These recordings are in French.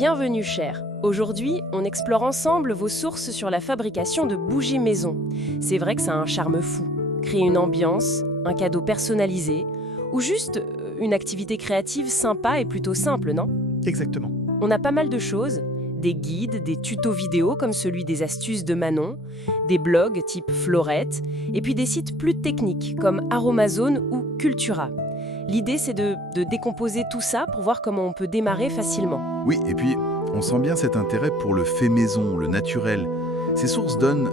Bienvenue cher. Aujourd'hui, on explore ensemble vos sources sur la fabrication de bougies maison. C'est vrai que ça a un charme fou. Créer une ambiance, un cadeau personnalisé, ou juste une activité créative sympa et plutôt simple, non? Exactement. On a pas mal de choses, des guides, des tutos vidéo comme celui des astuces de Manon, des blogs type Florette, et puis des sites plus techniques comme Aromazone ou Cultura. L'idée, c'est de décomposer tout ça pour voir comment on peut démarrer facilement. Oui, et puis on sent bien cet intérêt pour le fait maison, le naturel. Ces sources donnent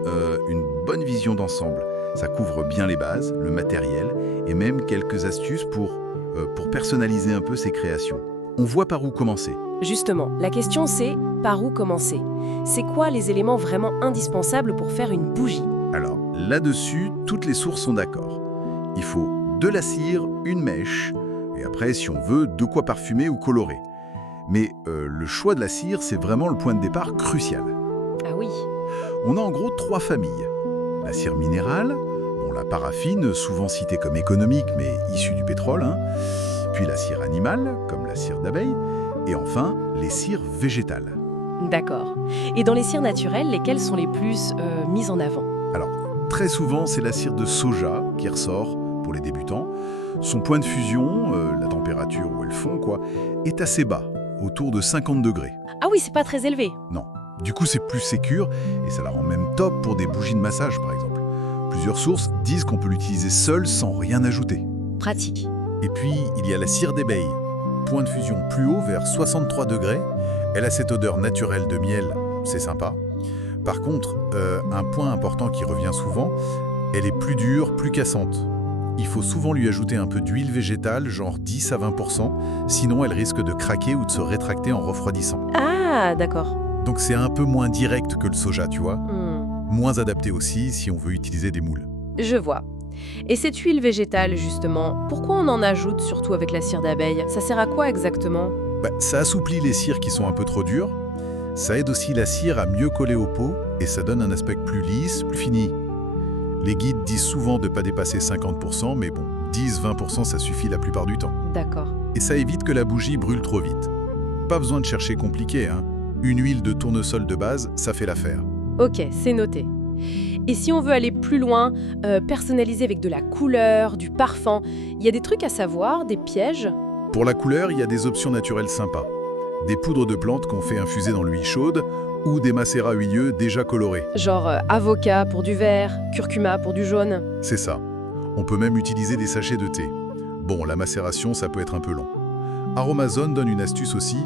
une bonne vision d'ensemble. Ça couvre bien les bases, le matériel, et même quelques astuces pour personnaliser un peu ses créations. On voit par où commencer. Justement, la question c'est par où commencer? C'est quoi les éléments vraiment indispensables pour faire une bougie? Alors, là-dessus, toutes les sources sont d'accord. Il faut de la cire, une mèche, et après, si on veut, de quoi parfumer ou colorer. Mais le choix de la cire, c'est vraiment le point de départ crucial. Ah oui, On a en gros 3 familles. La cire minérale, la paraffine, souvent citée comme économique, mais issue du pétrole, puis la cire animale, comme la cire d'abeille, et enfin, les cires végétales. d'accord. Et dans les cires naturelles, lesquelles sont les plus mises en avant? Alors, très souvent, c'est la cire de soja qui ressort pour les débutants. Son point de fusion, la température où elle fond, est assez bas, autour de 50 degrés. Ah oui, c'est pas très élevé. Non. Du coup, c'est plus sécure et ça la rend même top pour des bougies de massage, par exemple. Plusieurs sources disent qu'on peut l'utiliser seule sans rien ajouter. Pratique. Et puis, il y a la cire d'ébeille. Point de fusion plus haut, vers 63 degrés. Elle a cette odeur naturelle de miel, c'est sympa. Par contre, un point important qui revient souvent, elle est plus dure, plus cassante. Il faut souvent lui ajouter un peu d'huile végétale, genre 10 à 20%, sinon elle risque de craquer ou de se rétracter en refroidissant. Ah, d'accord. Donc c'est un peu moins direct que le soja, tu vois. Hmm, Moins adapté aussi si on veut utiliser des moules. je vois. Et cette huile végétale, justement, pourquoi on en ajoute, surtout avec la cire d'abeille? Ça sert à quoi exactement? Ça assouplit les cires qui sont un peu trop dures. Ça aide aussi la cire à mieux coller aux peaux et ça donne un aspect plus lisse, plus fini. Les guides disent souvent de ne pas dépasser 50%, mais bon, 10-20% ça suffit la plupart du temps. D'accord. Et ça évite que la bougie brûle trop vite. Pas besoin de chercher compliqué, Une huile de tournesol de base, ça fait l'affaire. Ok, c'est noté. Et si on veut aller plus loin, personnaliser avec de la couleur, du parfum, il y a des trucs à savoir, des pièges? Pour la couleur, il y a des options naturelles sympas. Des poudres de plantes qu'on fait infuser dans l'huile chaude ou des macérats huileux déjà colorés. Genre avocat pour du vert, curcuma pour du jaune. C'est ça. On peut même utiliser des sachets de thé. Bon, la macération, ça peut être un peu long. Aromazone donne une astuce aussi,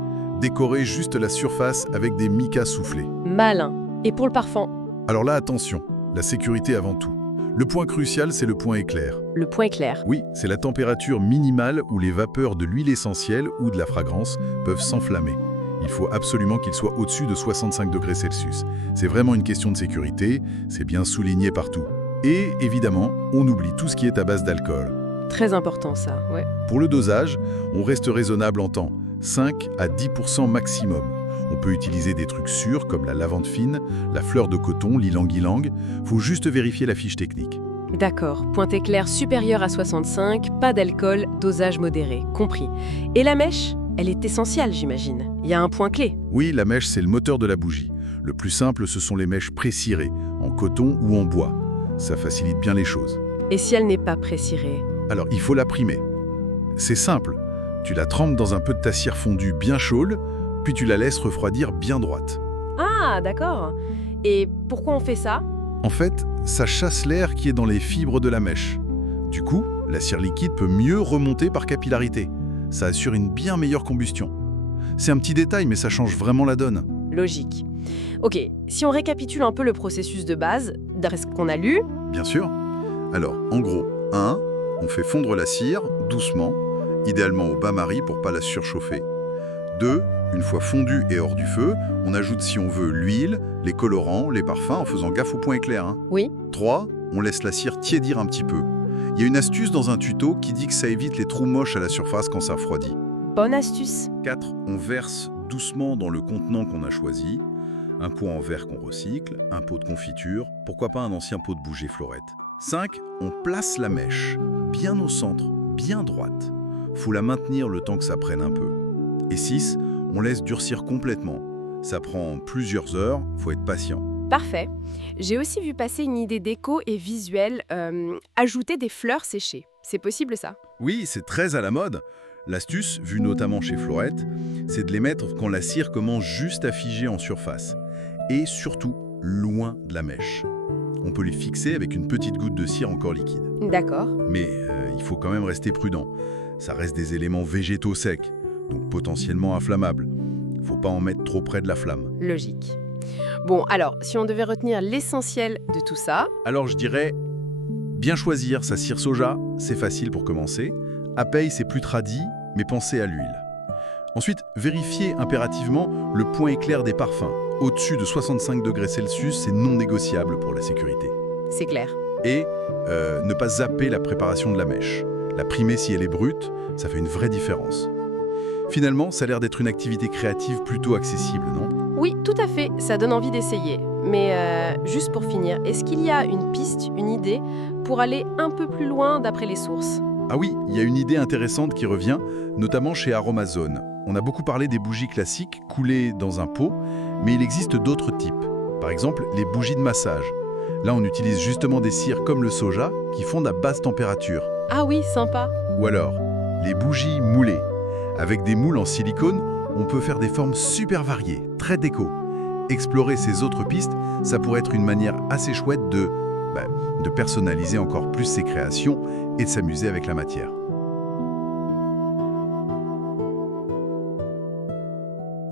décorer juste la surface avec des micas soufflés. Malin. Et pour le parfum? Alors là, attention, la sécurité avant tout. Le point crucial, c'est le point éclair. Le point est clair. Oui, c'est la température minimale où les vapeurs de l'huile essentielle ou de la fragrance peuvent s'enflammer. Il faut absolument qu'il soit au-dessus de 65 degrés Celsius. C'est vraiment une question de sécurité, c'est bien souligné partout. Et évidemment, on oublie tout ce qui est à base d'alcool. Très important ça, ouais. Pour le dosage, on reste raisonnable en temps, 5 à 10% maximum. On peut utiliser des trucs sûrs comme la lavande fine, la fleur de coton, l'ilang-ilang. Faut juste vérifier la fiche technique. D'accord. Point éclair supérieur à 65, pas d'alcool, dosage modéré. Compris. Et la mèche? Elle est essentielle, j'imagine. Il y a un point clé. Oui, la mèche, c'est le moteur de la bougie. Le plus simple, ce sont les mèches pré-cirées, en coton ou en bois. Ça facilite bien les choses. Et si elle n'est pas pré-cirée? Alors, il faut la primer. C'est simple. Tu la trempes dans un peu de ta cire fondue bien chaude, puis tu la laisses refroidir bien droite. Ah, d'accord. Et pourquoi on fait ça? En fait, ça chasse l'air qui est dans les fibres de la mèche. Du coup, la cire liquide peut mieux remonter par capillarité. Ça assure une bien meilleure combustion. C'est un petit détail, mais ça change vraiment la donne. Logique. Ok, si on récapitule un peu le processus de base, d'après ce qu'on a lu, Bien sûr. Alors, en gros, 1, on fait fondre la cire doucement, idéalement au bain-marie pour pas la surchauffer. 2, une fois fondue et hors du feu, on ajoute si on veut l'huile, les colorants, les parfums en faisant gaffe au point éclair. oui, 3, on laisse la cire tiédir un petit peu. Il y a une astuce dans un tuto qui dit que ça évite les trous moches à la surface quand ça refroidit. bonne astuce. 4, on verse doucement dans le contenant qu'on a choisi. Un pot en verre qu'on recycle, un pot de confiture, pourquoi pas un ancien pot de bougie Florette. 5, on place la mèche, bien au centre, bien droite. Faut la maintenir le temps que ça prenne un peu. Et 6, On laisse durcir complètement. Ça prend plusieurs heures, faut être patient. Parfait. J'ai aussi vu passer une idée déco et visuelle, ajouter des fleurs séchées. C'est possible ça? Oui, c'est très à la mode. L'astuce, vue notamment chez Florette, c'est de les mettre quand la cire commence juste à figer en surface. Et surtout, loin de la mèche. On peut les fixer avec une petite goutte de cire encore liquide. D'accord. Mais il faut quand même rester prudent. Ça reste des éléments végétaux secs, donc potentiellement inflammables. Faut pas en mettre trop près de la flamme. Logique. Bon, alors, si on devait retenir l'essentiel de tout ça, Alors je dirais, bien choisir sa cire soja, c'est facile pour commencer. Apeille, c'est plus tradit, mais pensez à l'huile. Ensuite, vérifiez impérativement le point éclair des parfums. Au-dessus de 65 degrés Celsius, c'est non négociable pour la sécurité. c'est clair. Et ne pas zapper la préparation de la mèche. La primer si elle est brute, ça fait une vraie différence. Finalement, ça a l'air d'être une activité créative plutôt accessible, non? Oui, tout à fait, ça donne envie d'essayer. Mais juste pour finir, est-ce qu'il y a une piste, une idée, pour aller un peu plus loin d'après les sources? Ah oui, il y a une idée intéressante qui revient, notamment chez Aromazone. On a beaucoup parlé des bougies classiques coulées dans un pot, mais il existe d'autres types. Par exemple, les bougies de massage. Là, on utilise justement des cires comme le soja qui fondent à basse température. Ah oui, sympa. Ou alors, les bougies moulées. Avec des moules en silicone, on peut faire des formes super variées, très déco. Explorer ces autres pistes, ça pourrait être une manière assez chouette de personnaliser encore plus ses créations et de s'amuser avec la matière.